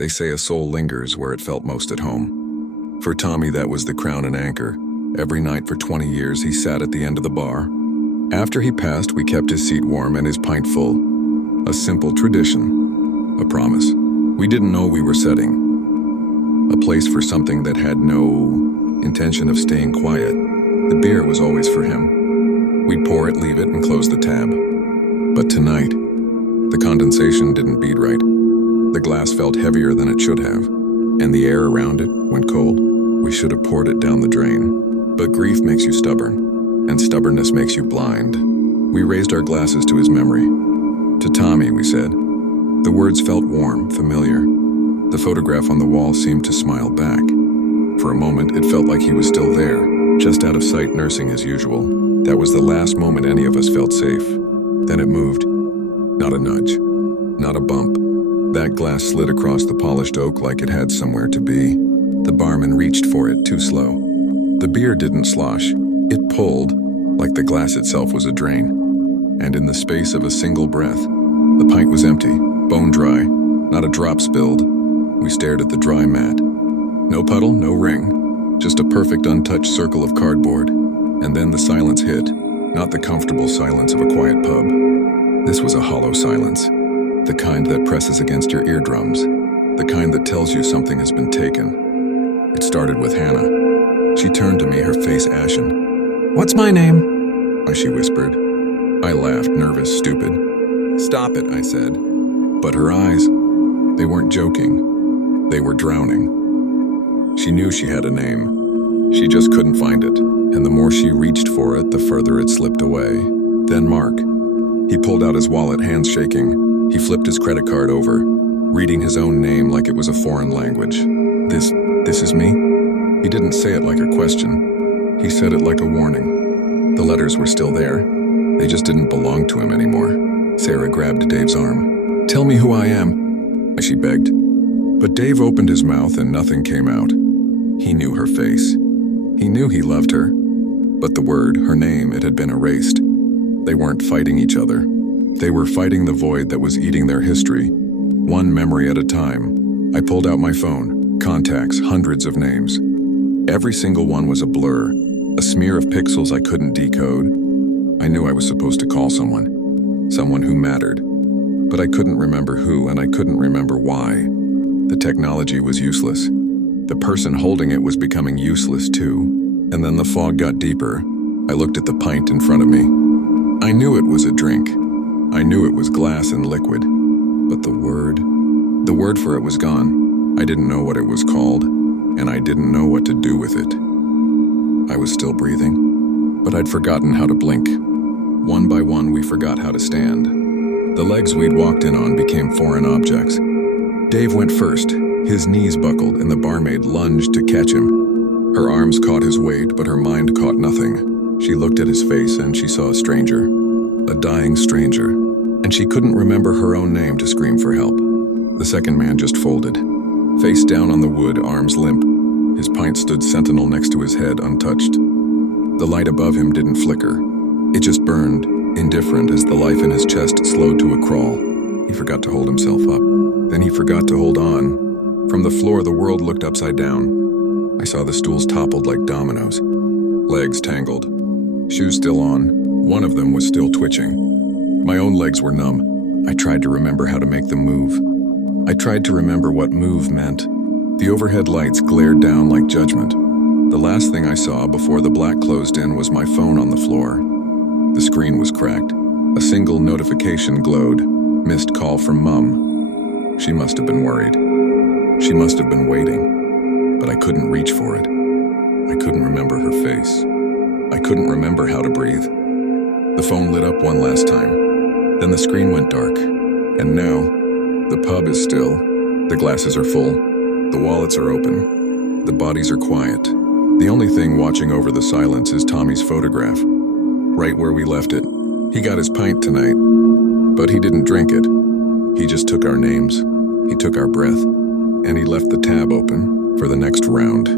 They say a soul lingers where it felt most at home. For Tommy, that was the crown and anchor. Every night for 20 years, he sat at the end of the bar. After he passed, we kept his seat warm and his pint full. A simple tradition. A promise. We didn't know we were setting a place for something that had no intention of staying quiet. The beer was always for him. We'd pour it, leave it, and close the tab. But tonight, the condensation didn't beat right. The glass felt heavier than it should have, and the air around it went cold. We should have poured it down the drain. But grief makes you stubborn, and stubbornness makes you blind. We raised our glasses to his memory. To Tommy, we said. The words felt warm, familiar. The photograph on the wall seemed to smile back. For a moment, it felt like he was still there, just out of sight, nursing as usual. That was the last moment any of us felt safe. Then it moved. Not a nudge. Not a bump. That glass slid across the polished oak like it had somewhere to be. The barman reached for it, too slow. The beer didn't slosh. It pulled, like the glass itself was a drain. And in the space of a single breath, the pint was empty, bone dry, not a drop spilled. We stared at the dry mat. No puddle, no ring, just a perfect untouched circle of cardboard. And then the silence hit, not the comfortable silence of a quiet pub. This was a hollow silence, the kind that presses against your eardrums, the kind that tells you something has been taken. It started with Hannah. She turned to me, her face ashen. "What's my name?" she whispered. I laughed, nervous, stupid. "Stop it," I said. But her eyes, they weren't joking. They were drowning. She knew she had a name. She just couldn't find it, and the more she reached for it, the further it slipped away. Then Mark. He pulled out his wallet, hands shaking. He flipped his credit card over, reading his own name like it was a foreign language. This is me?" He didn't say it like a question. He said it like a warning. The letters were still there. They just didn't belong to him anymore. Sarah grabbed Dave's arm. "Tell me who I am," she begged. But Dave opened his mouth and nothing came out. He knew her face. He knew he loved her. But the word, her name, it had been erased. They weren't fighting each other. They were fighting the void that was eating their history, one memory at a time. I pulled out my phone. Contacts, hundreds of names. Every single one was a blur, a smear of pixels I couldn't decode. I knew I was supposed to call someone who mattered. But I couldn't remember who, and I couldn't remember why. The technology was useless. The person holding it was becoming useless too. And then the fog got deeper. I looked at the pint in front of me. I knew it was a drink. I knew it was glass and liquid. But the word for it was gone. I didn't know what it was called, and I didn't know what to do with it. I was still breathing, but I'd forgotten how to blink. One by one, we forgot how to stand. The legs we'd walked in on became foreign objects. Dave went first. His knees buckled, and the barmaid lunged to catch him. Her arms caught his weight, but her mind caught nothing. She looked at his face, and she saw a stranger. A dying stranger. And she couldn't remember her own name to scream for help. The second man just folded. Face down on the wood, arms limp. His pint stood sentinel next to his head, untouched. The light above him didn't flicker. It just burned, indifferent as the life in his chest slowed to a crawl. He forgot to hold himself up. Then he forgot to hold on. From the floor, the world looked upside down. I saw the stools toppled like dominoes. Legs tangled. Shoes still on. One of them was still twitching. My own legs were numb. I tried to remember how to make them move. I tried to remember what move meant. The overhead lights glared down like judgment. The last thing I saw before the black closed in was my phone on the floor. The screen was cracked. A single notification glowed. Missed call from Mum. She must have been worried. She must have been waiting. But I couldn't reach for it. I couldn't remember her face. I couldn't remember how to breathe. The phone lit up one last time. Then the screen went dark. And now, the pub is still. The glasses are full. The wallets are open. The bodies are quiet. The only thing watching over the silence is Tommy's photograph. Right where we left it. He got his pint tonight. But he didn't drink it. He just took our names. He took our breath. And he left the tab open for the next round.